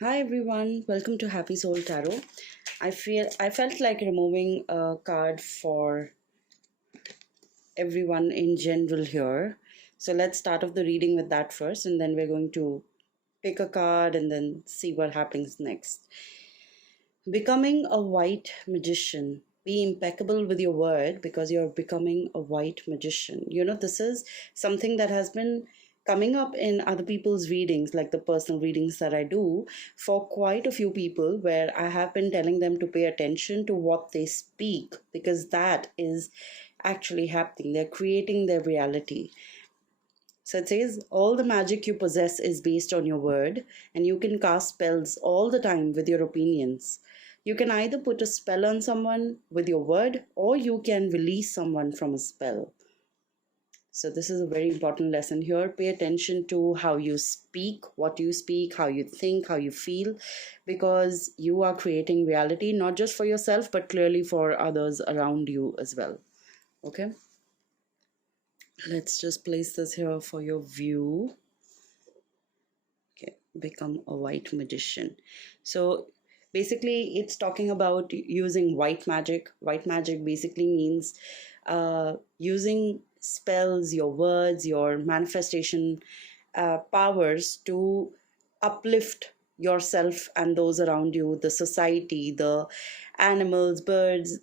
Hi everyone, welcome to Happy Soul Tarot. I felt like removing a card for everyone in general here. So let's start off the reading with that first, and then we're going to pick a card and then see what happens next. Becoming a white magician. Be impeccable with your word because you're becoming a white magician. This is something that has been coming up in other people's readings, like the personal readings that I do for quite a few people, where I have been telling them to pay attention to what they speak because that is actually happening. They're creating their reality. So it says, all the magic you possess is based on your word, and you can cast spells all the time with your opinions. You can either put a spell on someone with your word, or you can release someone from a spell. So, this is a very important lesson here. Pay attention to how you speak, what you speak, how you think, how you feel, because you are creating reality not just for yourself, but clearly for others around you as well. Okay. Let's just place this here for your view. Okay, become a white magician. So basically, it's talking about using white magic. White magic basically means using spells, your words, your manifestation powers to uplift yourself and those around you, the society, the animals, birds,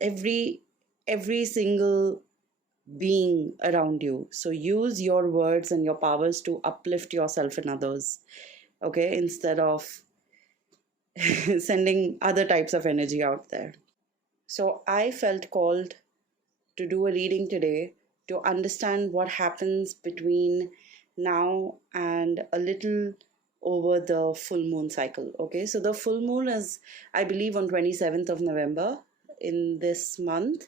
every single being around you. So use your words and your powers to uplift yourself and others, okay, instead of sending other types of energy out there. So I felt called to do a reading today to understand what happens between now and a little over the full moon cycle. Okay, so the full moon is, I believe, on 27th of November in this month.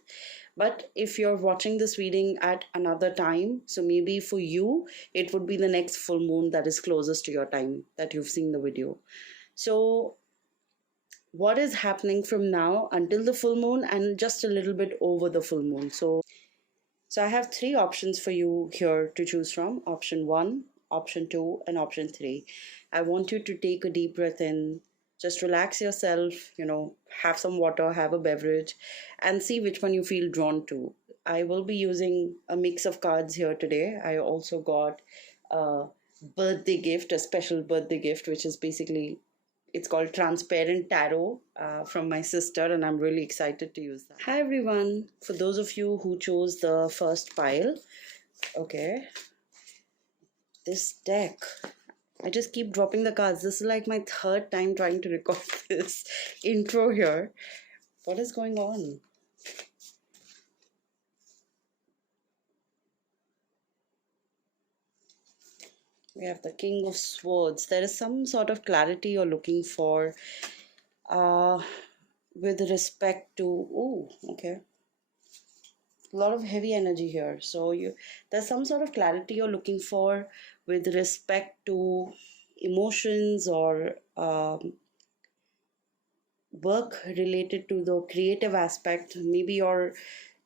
But if you're watching this reading at another time, so maybe for you it would be the next full moon that is closest to your time that you've seen the video. So what is happening from now until the full moon and just a little bit over the full moon? So I have three options for you here to choose from. Option 1, option 2, and option 3. I want you to take a deep breath in, just relax yourself, have some water, have a beverage, and see which one you feel drawn to. I will be using a mix of cards here today. I also got a birthday gift, a special birthday gift, which is basically, it's called Transparent Tarot from my sister, and I'm really excited to use that. Hi everyone. For those of you who chose the first pile, okay, this deck, I just keep dropping the cards. This is like my third time trying to record this intro here. What is going on? We have the King of Swords. There is some sort of clarity you're looking for with respect to, oh, okay, a lot of heavy energy here. So there's some sort of clarity you're looking for with respect to emotions or work related to the creative aspect. Maybe you're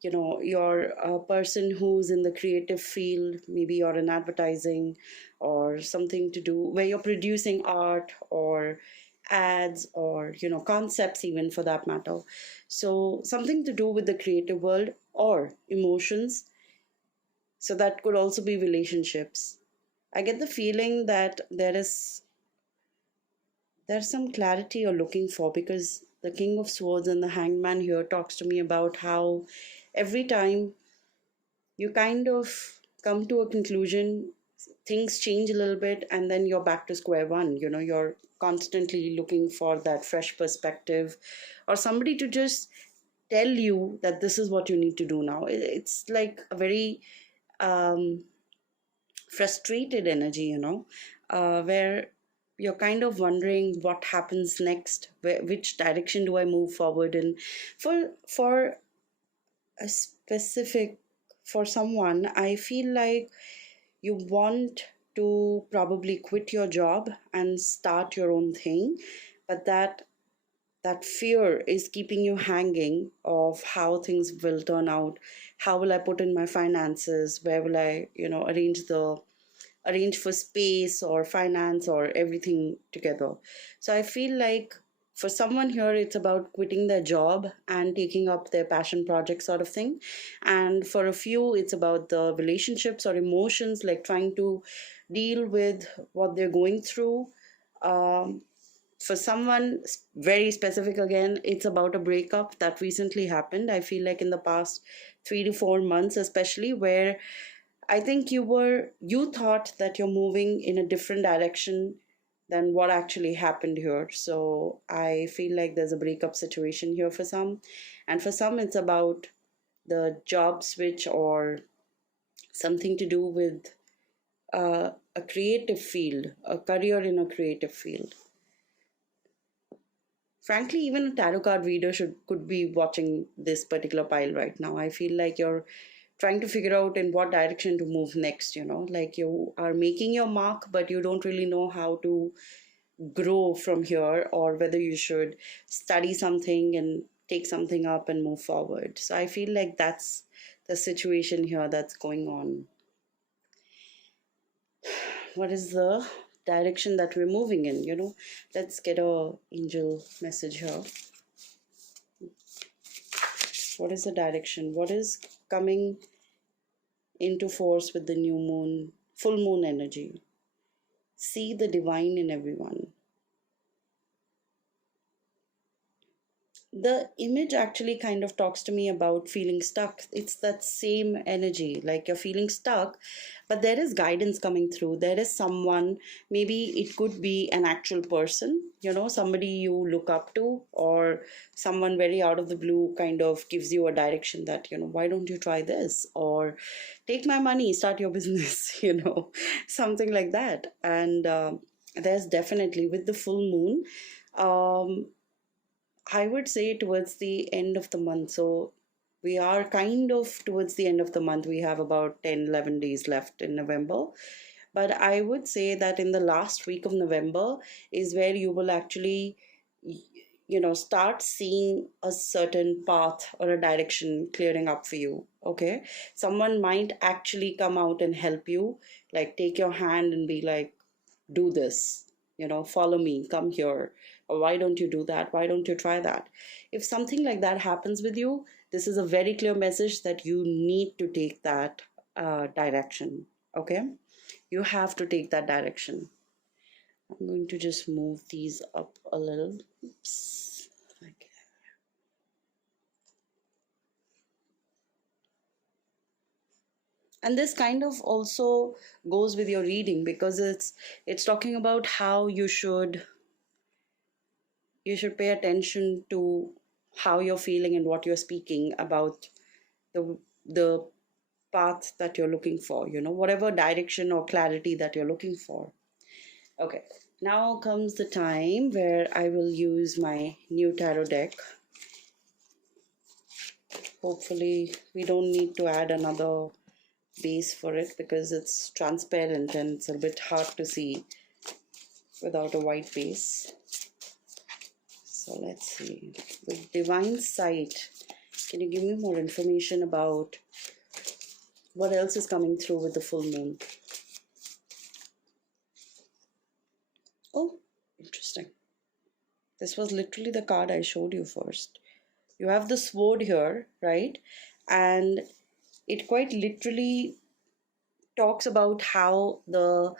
a person who's in the creative field. Maybe you're in advertising or something to do where you're producing art or ads or concepts, even for that matter. So something to do with the creative world or emotions. So that could also be relationships. I get the feeling that there's some clarity you're looking for, because the King of Swords and the Hangman here talks to me about how every time you kind of come to a conclusion, things change a little bit, and then you're back to square one. You're constantly looking for that fresh perspective or somebody to just tell you that this is what you need to do now. It's like a very frustrated energy, where you're kind of wondering what happens next, which direction do I move forward in. For a specific, for someone, I feel like you want to probably quit your job and start your own thing, but that fear is keeping you hanging of how things will turn out. How will I put in my finances? Where will I arrange the arrange for space or finance or everything together. So I feel like for someone here, it's about quitting their job and taking up their passion project sort of thing. And for a few, it's about the relationships or emotions, like trying to deal with what they're going through. Um, for someone very specific, again, it's about a breakup that recently happened. I feel like in the past 3 to 4 months, especially, where I think you thought that you're moving in a different direction than what actually happened here. So I feel like there's a breakup situation here for some. And for some, it's about the job switch or something to do with a creative field, a career in a creative field. Frankly, even a tarot card reader could be watching this particular pile right now. I feel like you're trying to figure out in what direction to move next, like you are making your mark, but you don't really know how to grow from here, or whether you should study something and take something up and move forward. So I feel like that's the situation here that's going on. What is the direction that we're moving in? Let's get a angel message here. What is the direction? What is coming into force with the new moon, full moon energy? See the divine in everyone. The image actually kind of talks to me about feeling stuck. It's that same energy, like you're feeling stuck, but there is guidance coming through. There is someone, maybe it could be an actual person, somebody you look up to, or someone very out of the blue kind of gives you a direction that, why don't you try this? Or take my money, start your business, something like that. And there's definitely with the full moon. I would say towards the end of the month. So we are kind of towards the end of the month. We have about 10, 11 days left in November. But I would say that in the last week of November is where you will actually, start seeing a certain path or a direction clearing up for you. Okay. Someone might actually come out and help you, like take your hand and be like, do this, follow me, come here, or why don't you do that, why don't you try that? If something like that happens with you, this is a very clear message that you need to take that direction. Okay, you have to take that direction. I'm going to just move these up a little. Oops. Okay. And this kind of also goes with your reading, because it's talking about how you should pay attention to how you're feeling and what you're speaking about, the path that you're looking for, whatever direction or clarity that you're looking for. Okay, now comes the time where I will use my new tarot deck. Hopefully we don't need to add another base for it, because it's transparent and it's a bit hard to see without a white base. So let's see. With divine sight, can you give me more information about what else is coming through with the full moon? Oh, interesting. This was literally the card I showed you first. You have the sword here, right? And it quite literally talks about how the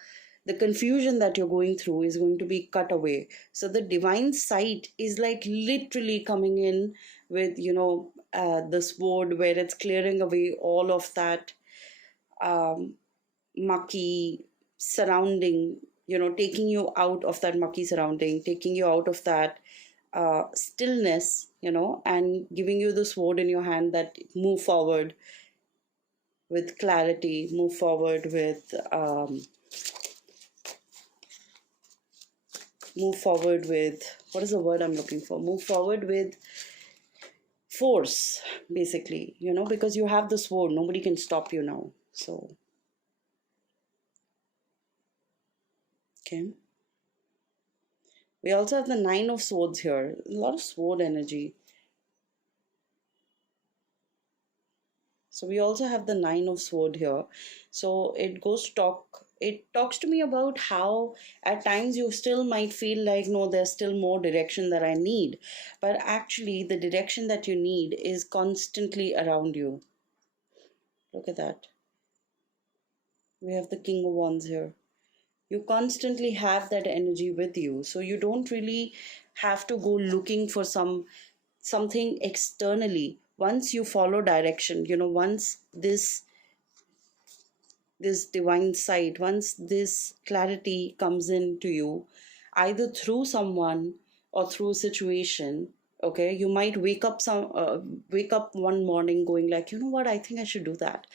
confusion that you're going through is going to be cut away. So the divine sight is like literally coming in with the sword, where it's clearing away all of that um, mucky surrounding, taking you out of that mucky surrounding, taking you out of that stillness, and giving you the sword in your hand, that move forward with clarity, move forward with what is the word I'm looking for? Move forward with force, basically, because you have the sword, nobody can stop you now. So, okay. We also have the Nine of Swords here. A lot of sword energy. So we also have the Nine of Sword here. So it goes to talk It talks to me about how at times you still might feel like, no, there's still more direction that I need. But actually, the direction that you need is constantly around you. Look at that. We have the King of Wands here. You constantly have that energy with you. So you don't really have to go looking for something externally. Once you follow direction, once this divine sight, once this clarity comes into you, either through someone or through a situation, okay, you might wake up one morning going like, you know what, I think I should do that.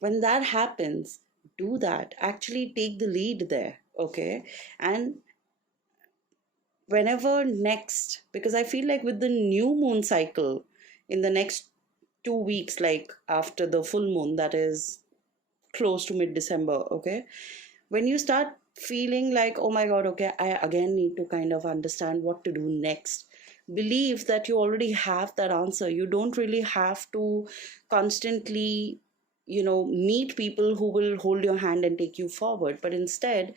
When that happens, do that. Actually take the lead there, okay? And whenever next, because I feel like with the new moon cycle in the next 2 weeks, like after the full moon, that is close to mid December, okay, when you start feeling like, oh my god, okay, I again need to kind of understand what to do next, believe that you already have that answer. You don't really have to constantly meet people who will hold your hand and take you forward, but instead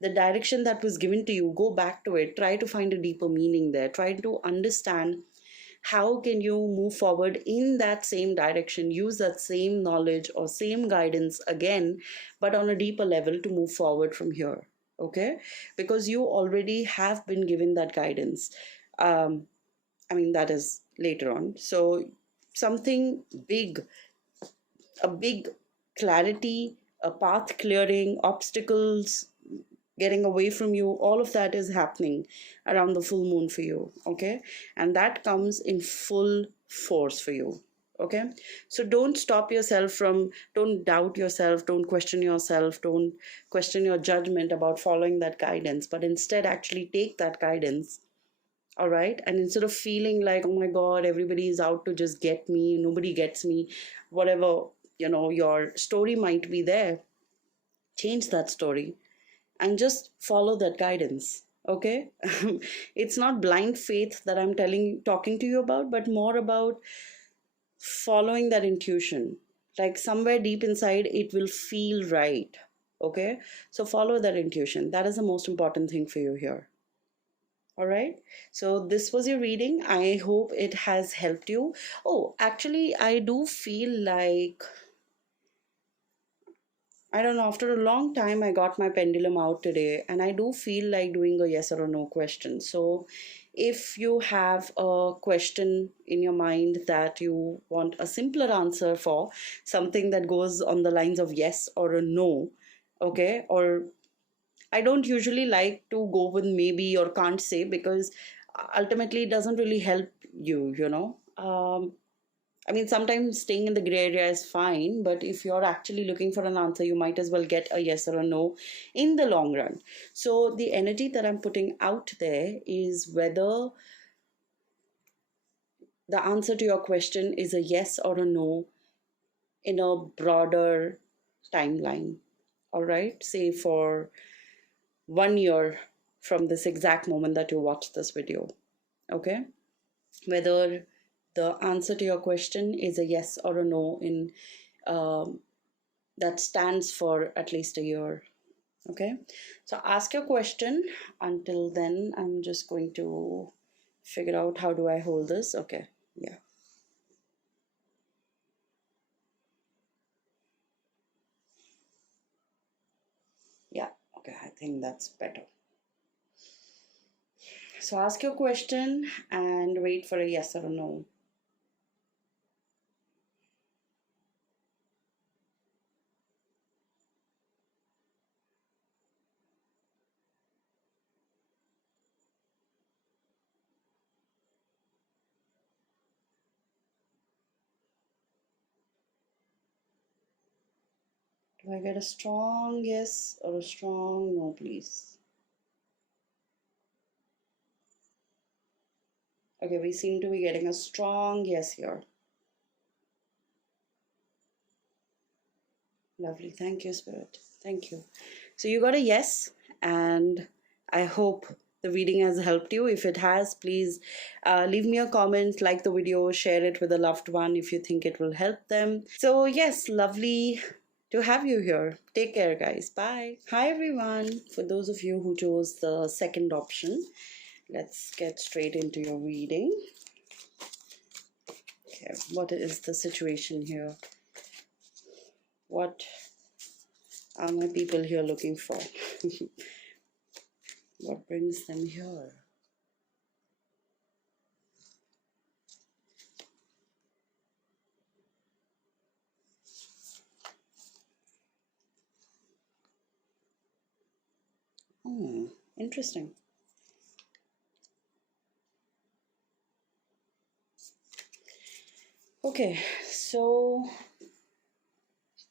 the direction that was given to you, go back to it, try to find a deeper meaning there, try to understand how can you move forward in that same direction, use that same knowledge or same guidance again, but on a deeper level to move forward from here, okay? Because you already have been given that guidance. I mean, that is later on. So something big, a big clarity, a path clearing, obstacles getting away from you, all of that is happening around the full moon for you, okay? And that comes in full force for you, okay? So don't stop yourself from, don't doubt yourself, don't question yourself, don't question your judgment about following that guidance, but instead actually take that guidance, all right? And instead of feeling like, oh my god, everybody is out to just get me, nobody gets me, whatever, your story might be there, change that story and just follow that guidance, okay? It's not blind faith that I'm talking to you about, but more about following that intuition. Like somewhere deep inside it will feel right, okay? So follow that intuition. That is the most important thing for you here. All right, so this was your reading. I hope it has helped you. Oh, actually, I do feel like, I don't know, after a long time, I got my pendulum out today, and I do feel like doing a yes or a no question. So, if you have a question in your mind that you want a simpler answer for, something that goes on the lines of yes or a no, okay, or I don't usually like to go with maybe or can't say, because ultimately it doesn't really help you. I mean, sometimes staying in the gray area is fine, but if you're actually looking for an answer, you might as well get a yes or a no in the long run. So, the energy that I'm putting out there is whether the answer to your question is a yes or a no in a broader timeline. All right, say for 1 year from this exact moment that you watch this video. Okay, whether the answer to your question is a yes or a no in that stands for at least a year. Okay, so ask your question. Until then, I'm just going to figure out how do I hold this. Okay, yeah. Yeah, okay, I think that's better. So ask your question and wait for a yes or a no. Do I get a strong yes or a strong no, please? Okay, we seem to be getting a strong yes here. Lovely. Thank you, Spirit. Thank you. So you got a yes, and I hope the reading has helped you. If it has, please leave me a comment, like the video, share it with a loved one if you think it will help them. So, yes, lovely to have you here. Take care, guys. Bye. Hi, everyone. For those of you who chose the second option, let's get straight into your reading. Okay, what is the situation here? What are my people here looking for? What brings them here? Oh, interesting. Okay, so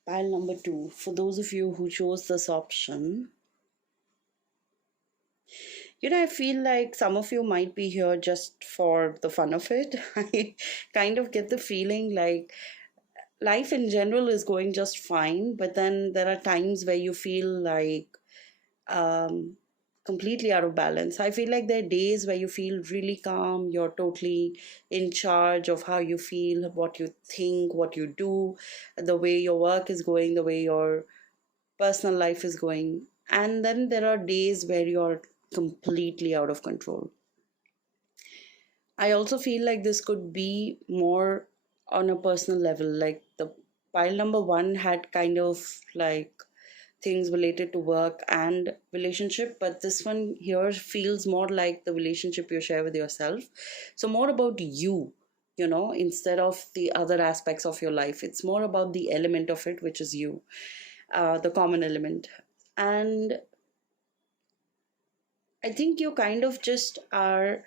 pile number 2. For those of you who chose this option, I feel like some of you might be here just for the fun of it. I kind of get the feeling like life in general is going just fine, but then there are times where you feel like um, completely out of balance. I feel like there are days where you feel really calm, you're totally in charge of how you feel, what you think, what you do, the way your work is going, the way your personal life is going. And then there are days where you're completely out of control. I also feel like this could be more on a personal level. Like the pile number 1 had kind of like things related to work and relationship, but this one here feels more like the relationship you share with yourself. So more about you, instead of the other aspects of your life. It's more about the element of it, which is you, the common element. And I think you kind of just are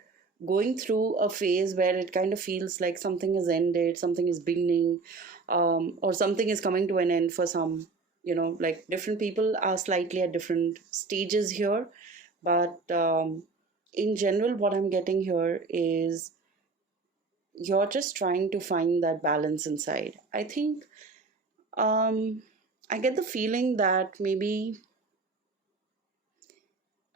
going through a phase where it kind of feels like something has ended, something is beginning, or something is coming to an end for some. Like different people are slightly at different stages here, but in general, what I'm getting here is you're just trying to find that balance inside. I think um, I get the feeling that maybe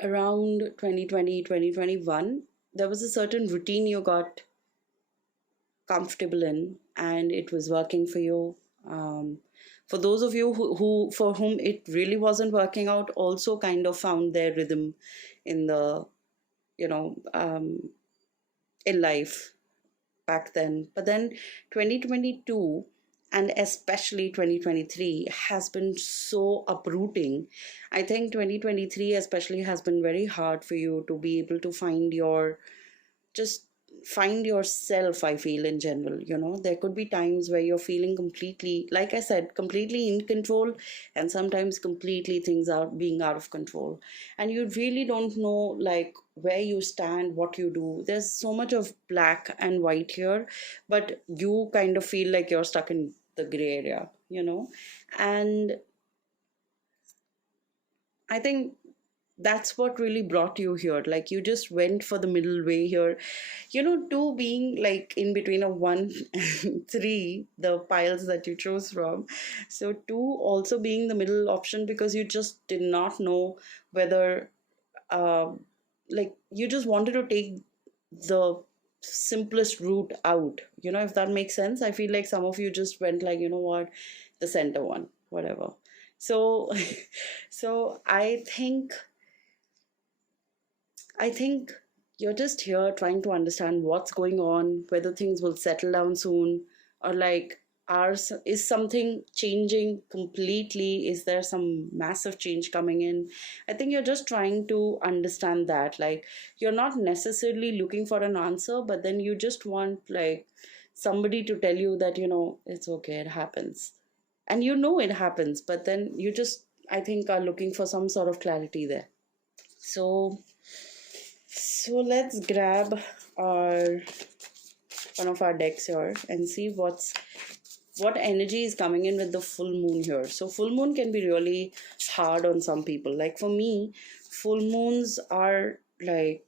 around 2020, 2021, there was a certain routine you got comfortable in and it was working for you. For those of you who for whom it really wasn't working out, also kind of found their rhythm in the you know in life back then. But then 2022 and especially 2023 has been so uprooting. I think 2023 especially has been very hard for you to be able to just find yourself. I feel in general, there could be times where you're feeling completely, like I said, completely in control, and sometimes completely things are being out of control, and you really don't know like where you stand, what you do. There's so much of black and white here, but you kind of feel like you're stuck in the gray area. And I think that's what really brought you here. Like you just went for the middle way here. 2 being like in between of 1 and 3, the piles that you chose from. So 2 also being the middle option because you just did not know whether, uh, like, you just wanted to take the simplest route out. If that makes sense. I feel like some of you just went like, you know what, the center one, whatever. So, so I think you're just here trying to understand what's going on, whether things will settle down soon, or like, is something changing completely? Is there some massive change coming in? I think you're just trying to understand that. Like, you're not necessarily looking for an answer, but then you just want like somebody to tell you that, it's okay, it happens. And it happens, but then you just, I think, are looking for some sort of clarity there. So let's grab our one of our decks here and see what energy is coming in with the full moon here. So full moon can be really hard on some people. Like for me, full moons are like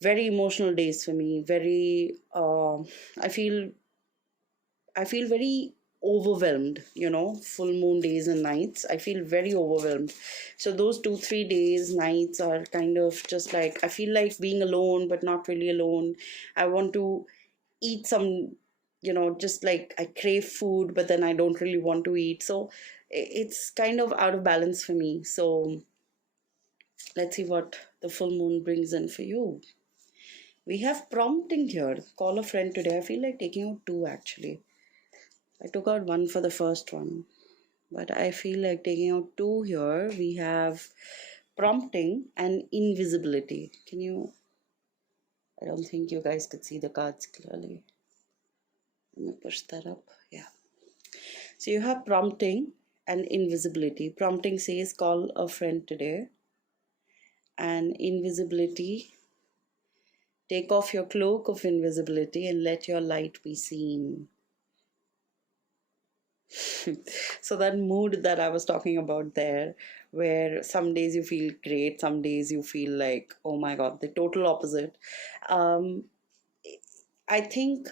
very emotional days for me. Very I feel very overwhelmed. Full moon days and nights, I feel very overwhelmed. So those 2-3 days nights are kind of just like, I feel like being alone but not really alone. I want to eat some, just like I crave food, but then I don't really want to eat. So it's kind of out of balance for me. So let's see what the full moon brings in for you. We have prompting here. Call a friend today. I feel like taking out two actually. I took out one for the first one, but I feel like taking out two here. We have prompting and invisibility. Can you? I don't think you guys could see the cards clearly. Let me push that up. Yeah. So you have prompting and invisibility. Prompting says call a friend today, and invisibility, take off your cloak of invisibility and let your light be seen. So that mood that I was talking about there, where some days you feel great, some days you feel like, oh my god, the total opposite. um, I think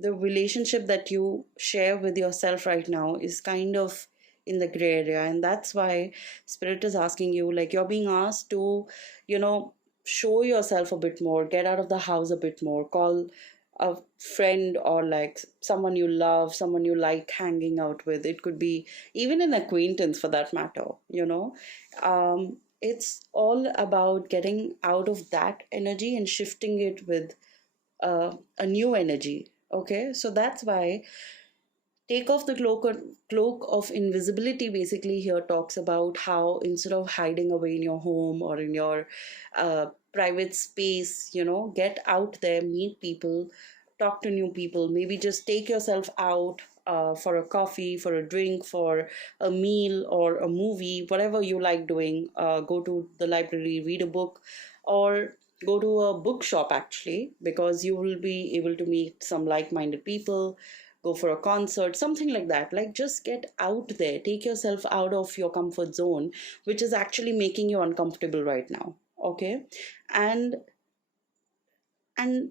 the relationship that you share with yourself right now is kind of in the gray area, and that's why spirit is asking you, like, you're being asked to, you know, show yourself a bit more, get out of the house a bit more, call a friend or like someone you love, someone you like hanging out with. It could be even an acquaintance for that matter, you know. It's all about getting out of that energy and shifting it with a new energy. Okay, so that's why take off the cloak of invisibility basically here talks about how instead of hiding away in your home or in your private space, you know, get out there, meet people, talk to new people, maybe just take yourself out for a coffee, for a drink, for a meal or a movie, whatever you like doing. Go to the library, read a book, or go to a bookshop actually, because you will be able to meet some like-minded people, go for a concert, something like that. Like, just get out there, take yourself out of your comfort zone, which is actually making you uncomfortable right now. Okay, and and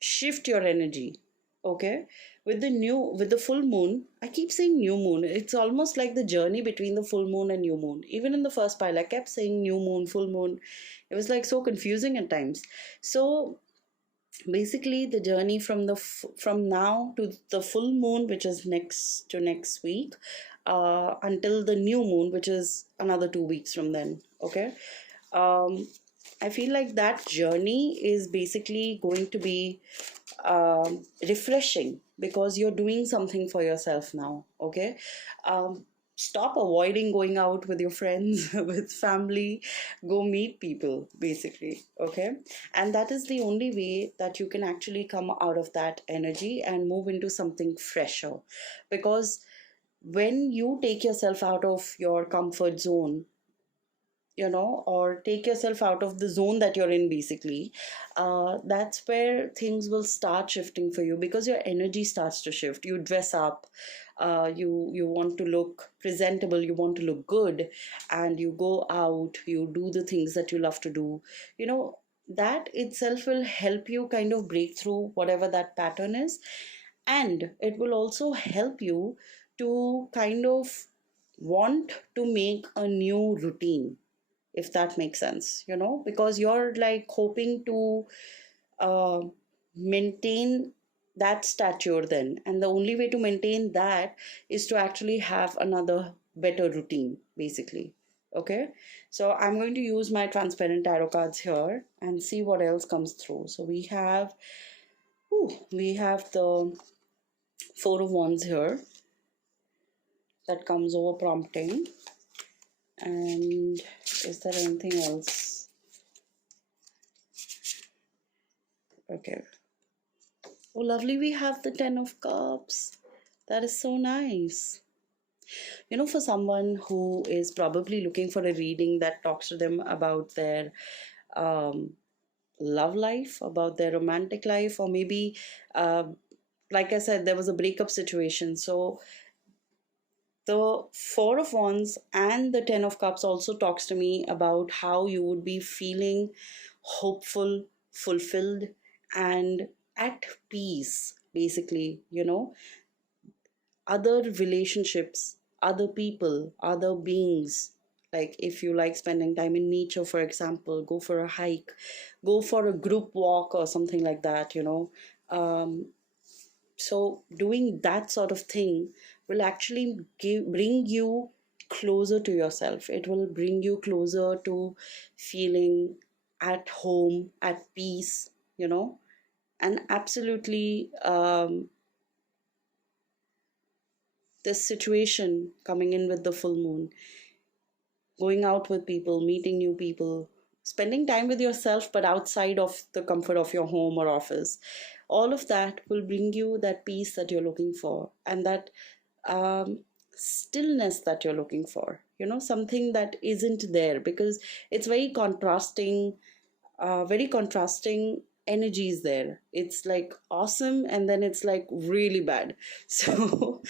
shift your energy. Okay, with the full moon, I keep saying new moon, it's almost like the journey between the full moon and new moon. Even in the first pile I kept saying new moon, full moon. It was like so confusing at times. So basically the journey from from now to the full moon, which is next week, until the new moon, which is another 2 weeks from then. Okay, um I feel like that journey is basically going to be refreshing because you're doing something for yourself now. Okay, um, stop avoiding going out with your friends, with family. Go meet people basically. Okay, and that is the only way that you can actually come out of that energy and move into something fresher, because when you take yourself out of your comfort zone, you know, or take yourself out of the zone that you're in basically, that's where things will start shifting for you, because your energy starts to shift. You dress up, you want to look presentable, you want to look good, and you go out, you do the things that you love to do, you know. That itself will help you kind of break through whatever that pattern is, and it will also help you to kind of want to make a new routine, if that makes sense, you know, because you're like hoping to uh, maintain that stature then, and the only way to maintain that is to actually have another better routine basically. Okay, so I'm going to use my transparent tarot cards here and see what else comes through. So we have the Four of Wands here that comes over prompting. And is there anything else? Okay. Oh, lovely. We have the Ten of Cups. That is so nice. You know, for someone who is probably looking for a reading that talks to them about their um, love life, about their romantic life, or maybe, uh, like I said, there was a breakup situation. So the Four of Wands and the Ten of Cups also talks to me about how you would be feeling hopeful, fulfilled, and at peace basically, you know. Other relationships, other people, other beings. Like, if you like spending time in nature, for example, go for a hike, go for a group walk or something like that, you know. So, doing that sort of thing will actually bring you closer to yourself. It will bring you closer to feeling at home, at peace, and absolutely, this situation coming in with the full moon, going out with people, meeting new people, spending time with yourself, but outside of the comfort of your home or office. All of that will bring you that peace that you're looking for, and that um, stillness that you're looking for. Something that isn't there, because it's very contrasting energies there. It's like awesome, and then it's like really bad. So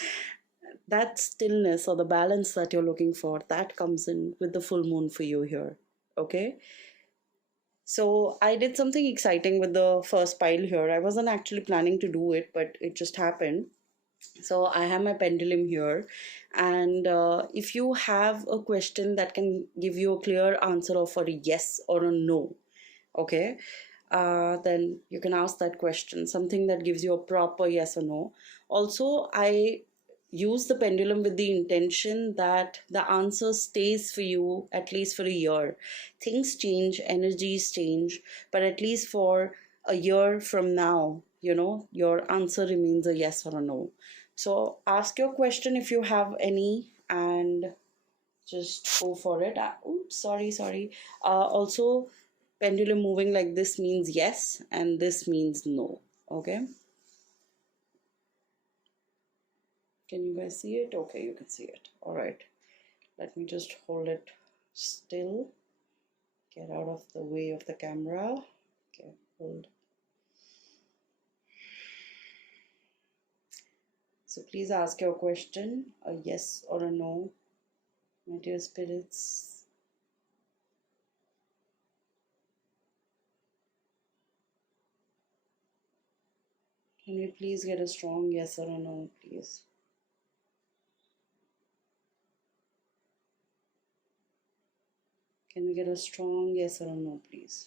that stillness or the balance that you're looking for, that comes in with the full moon for you here. Okay, so I did something exciting with the first pile here. I wasn't actually planning to do it, but it just happened. So I have my pendulum here, and if you have a question that can give you a clear answer of a yes or a no, okay, then you can ask that question, something that gives you a proper yes or no. Also, I use the pendulum with the intention that the answer stays for you at least for a year. Things change, energies change, but at least for a year from now, your answer remains a yes or a no. So ask your question if you have any, and just go for it. Oops, sorry. Also, pendulum moving like this means yes, and this means no. Okay. Can you guys see it? Okay, you can see it. All right. Let me just hold it still. Get out of the way of the camera. Okay, hold. So please ask your question, a yes or a no, my dear spirits. Can we please get a strong yes or a no, please? Can we get a strong yes or a no, please?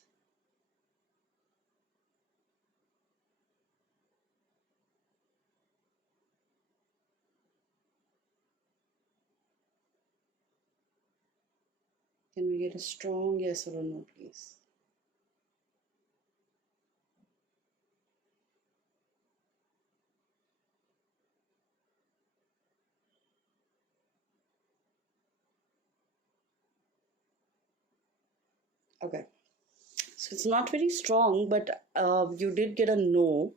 Can we get a strong yes or a no, please? Okay. So it's not very strong, but you did get a no.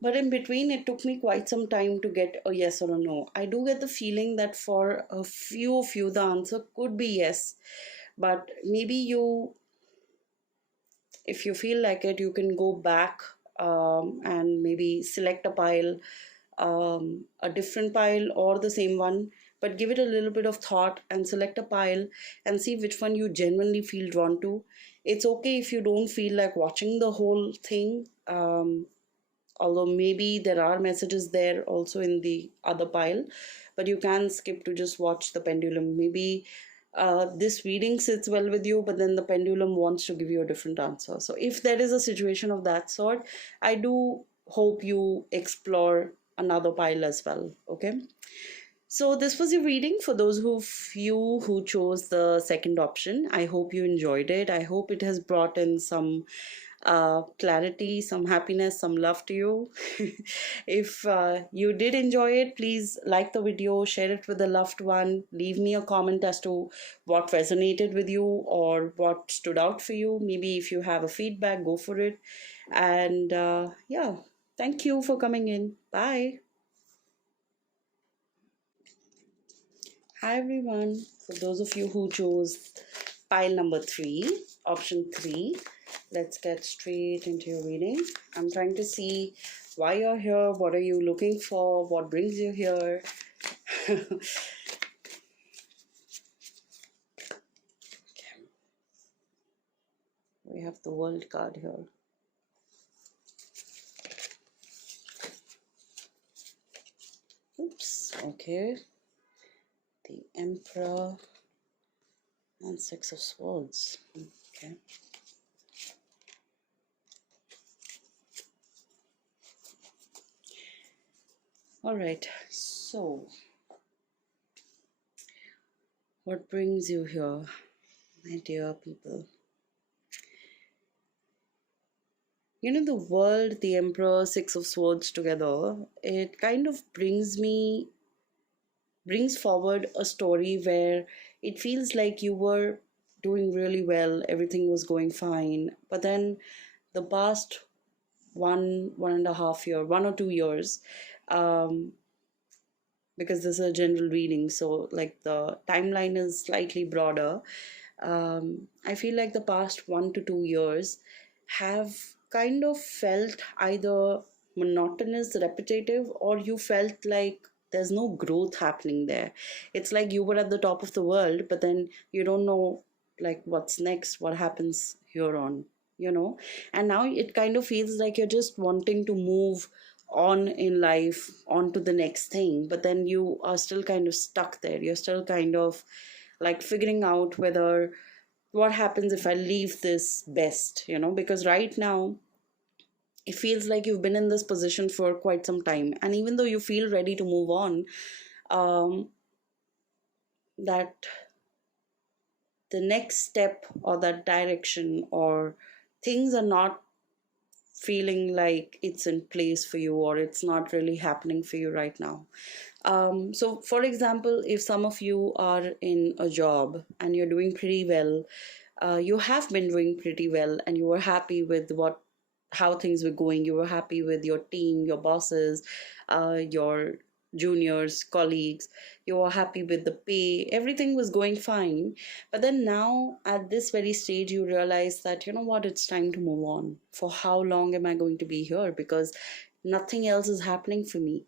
But in between, it took me quite some time to get a yes or a no. I do get the feeling that for a few of you, the answer could be yes, but maybe if you feel like it, you can go back and maybe select a pile, a different pile or the same one, but give it a little bit of thought and select a pile and see which one you genuinely feel drawn to. It's okay if you don't feel like watching the whole thing. Although maybe there are messages there also in the other pile, but you can skip to just watch the pendulum. Maybe this reading sits well with you, but then the pendulum wants to give you a different answer. So if there is a situation of that sort, I do hope you explore another pile as well. Okay, so this was your reading for those of you who chose the second option. I hope you enjoyed it. I hope it has brought in some clarity, some happiness, some love to you. If you did enjoy it, please like the video, share it with a loved one, leave me a comment as to what resonated with you or what stood out for you. Maybe if you have a feedback, go for it. And yeah, thank you for coming in. Bye. Hi everyone. For those of you who chose pile number 3, option 3, let's get straight into your reading. I'm trying to see why you're here, what are you looking for, what brings you here. We have the World card here. Oops, okay. The Emperor and 6 of Swords. Okay. All right, So, what brings you here, my dear people? You know, the world, the Emperor, Six of Swords together, it kind of brings forward a story where it feels like you were doing really well, everything was going fine, but then the past 1.5 year, 1 or 2 years, um, because this is a general reading, so like the timeline is slightly broader. I feel like the past 1 to 2 years have kind of felt either monotonous, repetitive, or you felt like there's no growth happening there. It's like you were at the top of the world, but then you don't know like what's next, what happens here on, you know. And now it kind of feels like you're just wanting to move on in life, on to the next thing, but then you are still kind of stuck there. You're still kind of like figuring out whether what happens if I leave this best, you know, because right now it feels like you've been in this position for quite some time. And even though you feel ready to move on, um, that the next step or that direction or things are not feeling like it's in place for you, or it's not really happening for you right now. So, for example, if some of you are in a job and you're doing pretty well, you have been doing pretty well, and you were happy with how things were going. You were happy with your team, your bosses, your juniors, colleagues. You were happy with the pay. Everything was going fine. But then now, at this very stage, you realize that, you know what, it's time to move on. For how long am I going to be here? Because nothing else is happening for me,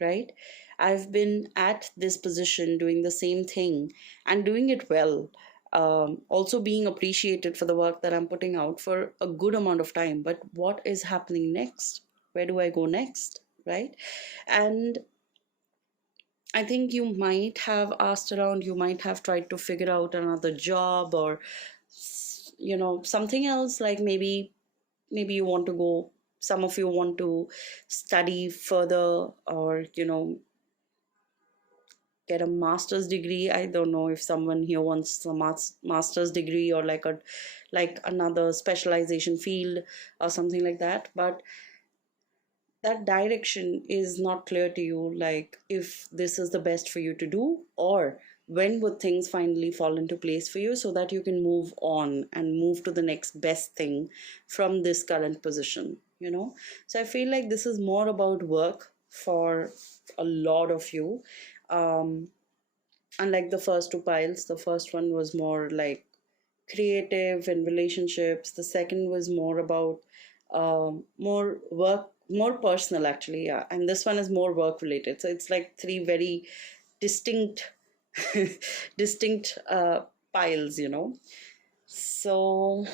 right? I've been at this position doing the same thing and doing it well. Also being appreciated for the work that I'm putting out for a good amount of time. But what is happening next? Where do I go next? Right? And I think you might have asked around, you might have tried to figure out another job, or you know, something else, like maybe you want to go, some of you want to study further, or you know, get a master's degree. I don't know if someone here wants a master's degree, or like another specialization field or something like that, but that direction is not clear to you, like if this is the best for you to do, or when would things finally fall into place for you so that you can move on and move to the next best thing from this current position, you know. So I feel like this is more about work for a lot of you. Unlike the first two piles, the first one was more like creative and relationships. The second was more about more work, more personal actually, yeah. And this one is more work related. So it's like three very distinct, distinct piles, you know. So,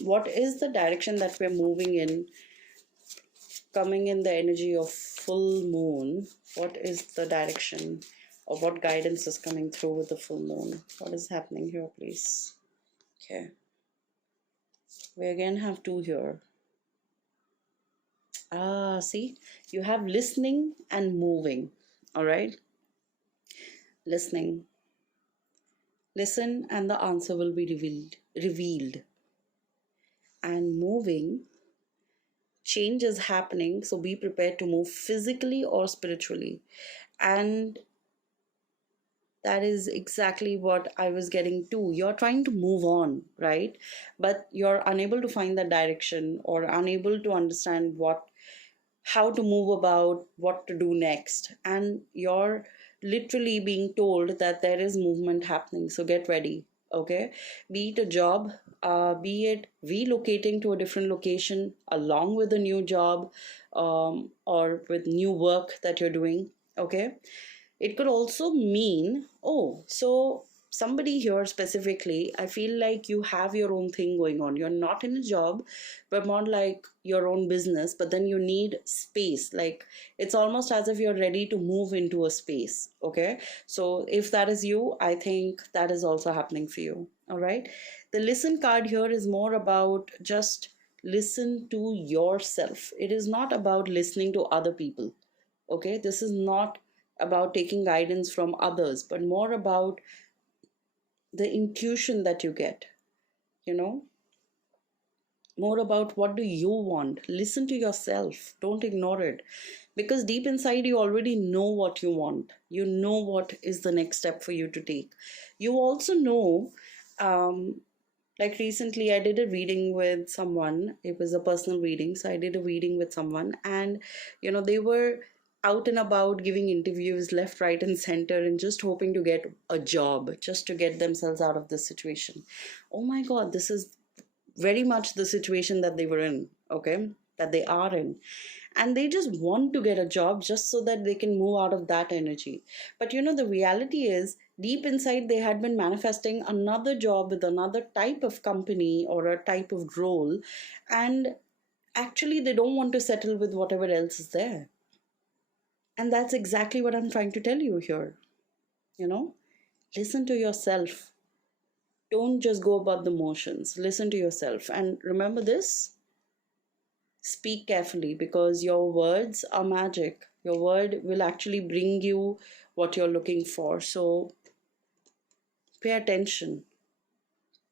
what is the direction that we're moving in? Coming in the energy of full moon, what is the direction, or what guidance is coming through with the full moon? What is happening here, please? Okay. We again have two here. See, you have listening and moving. All right. Listening. Listen, and the answer will be revealed. And moving, change is happening. So be prepared to move physically or spiritually. And that is exactly what I was getting to. You're trying to move on, right? But you're unable to find that direction, or unable to understand how to move about, what to do next. And you're literally being told that there is movement happening. So get ready, okay? Be it a job, be it relocating to a different location along with a new job, or with new work that you're doing, okay? It could also mean, oh, so somebody here specifically, I feel like you have your own thing going on. You're not in a job, but more like your own business, but then you need space. Like it's almost as if you're ready to move into a space. Okay. So if that is you, I think that is also happening for you. All right. The listen card here is more about just listen to yourself. It is not about listening to other people. Okay. This is not about taking guidance from others, but more about the intuition that you get, you know, more about what do you want. Listen to yourself, don't ignore it, because deep inside you already know what you want. You know what is the next step for you to take. You also know, um, like recently I did a reading with someone. It was a personal reading, so I did a reading with someone, and they were out and about giving interviews left, right, and center, and just hoping to get a job, just to get themselves out of this situation. Oh my god, this is very much the situation that they were in, okay, that they are in. And they just want to get a job just so that they can move out of that energy. But the reality is, deep inside they had been manifesting another job with another type of company or a type of role, and actually they don't want to settle with whatever else is there. And that's exactly what I'm trying to tell you here. you know Listen to yourself. Don't just go about the motions. Listen to yourself, and remember this: speak carefully, because your words are magic. Your word will actually bring you what you're looking for. So pay attention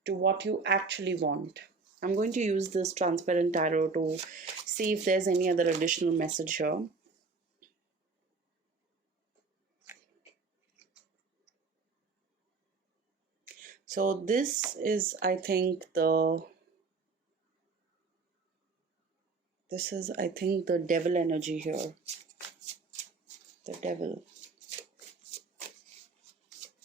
to what you actually want. I'm going to use this transparent tarot to see if there's any other additional message here. So this is I think the devil energy here. The devil.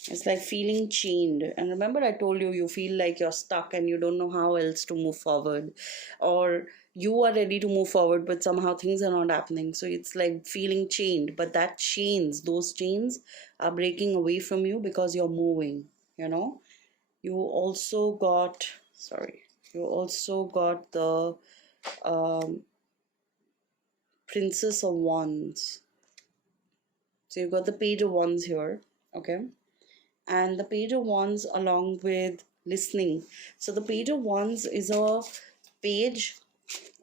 It's like feeling chained. And remember, I told you, you feel like you're stuck and you don't know how else to move forward. Or you are ready to move forward, but somehow things are not happening. So it's like feeling chained. But those chains are breaking away from you because you're moving. You also got, the um, Princess of Wands. So you've got the Page of Wands here. Okay. And the Page of Wands along with listening. So the Page of Wands is a page,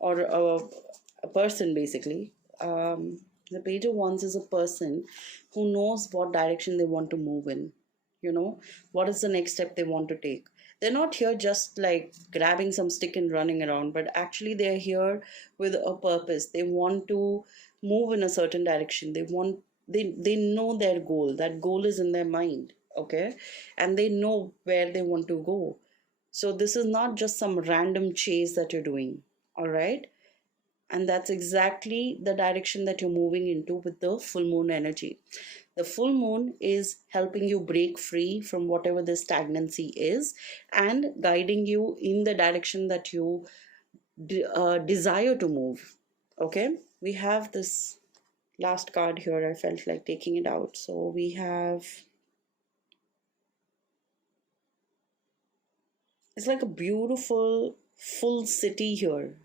or a person basically. The Page of Wands is a person who knows what direction they want to move in. What is the next step they want to take. They're not here just like grabbing some stick and running around, but actually they're here with a purpose. They want to move in a certain direction. They know their goal. That goal is in their mind, okay? And they know where they want to go. So this is not just some random chase that you're doing, all right? And that's exactly the direction that you're moving into with the full moon energy. The full moon is helping you break free from whatever the stagnancy is and guiding you in the direction that you desire to move. Okay, we have this last card here. I felt like taking it out. So we have, it's like a beautiful full city here.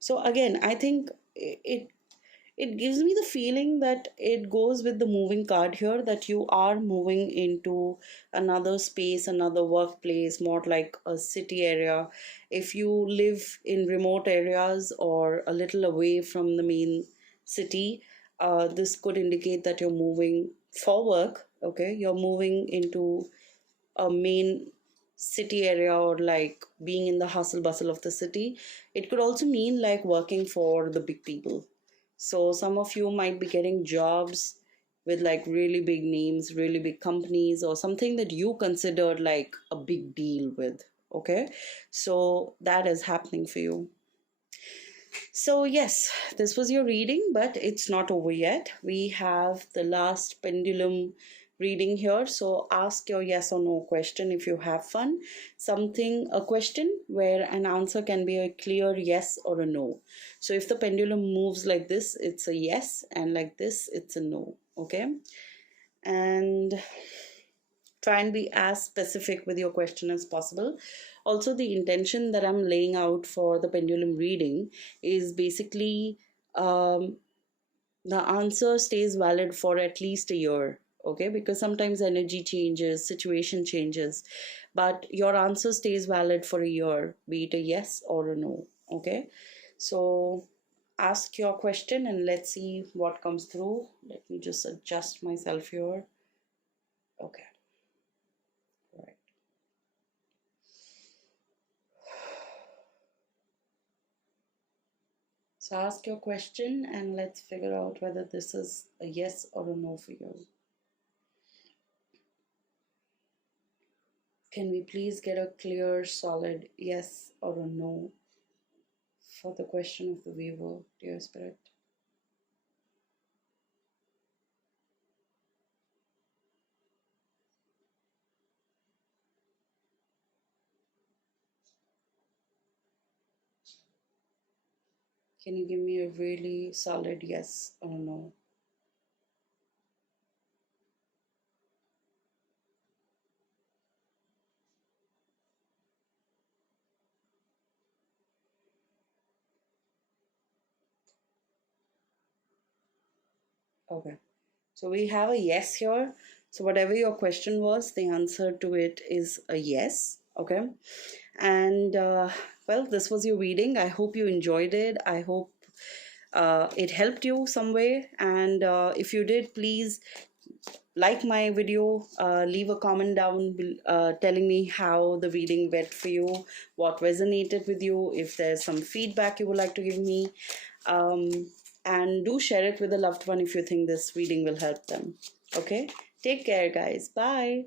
So again, I think it gives me the feeling that it goes with the moving card here, that you are moving into another space, another workplace, more like a city area. If you live in remote areas or a little away from the main city, this could indicate that you're moving for work. Okay, you're moving into a main city area, or like being in the hustle bustle of the city. It could also mean like working for the big people. So some of you might be getting jobs with like really big names, really big companies, or something that you consider like a big deal with. Okay, so that is happening for you. So, yes, this was your reading, but it's not over yet. We have the last pendulum reading here. So, ask your yes or no question if you have fun. A question where an answer can be a clear yes or a no. So, if the pendulum moves like this, it's a yes, and like this, it's a no. Okay. And try and be as specific with your question as possible. Also, the intention that I'm laying out for the pendulum reading is basically, the answer stays valid for at least a year. Okay, because sometimes energy changes, situation changes, but your answer stays valid for a year, be it a yes or a no. Okay, so ask your question and let's see what comes through. Let me just adjust myself here. Okay. Right. So ask your question and let's figure out whether this is a yes or a no for you. Can we please get a clear, solid yes or a no for the question of the viewer, dear Spirit? Can you give me a really solid yes or no? Okay. So we have a yes here. So whatever your question was, the answer to it is a yes. Okay. And well, this was your reading. I hope you enjoyed it. I hope it helped you some way. And if you did, please like my video, leave a comment down telling me how the reading went for you, what resonated with you, if there's some feedback you would like to give me. Um, and do share it with a loved one if you think this reading will help them. Okay? Take care, guys. Bye.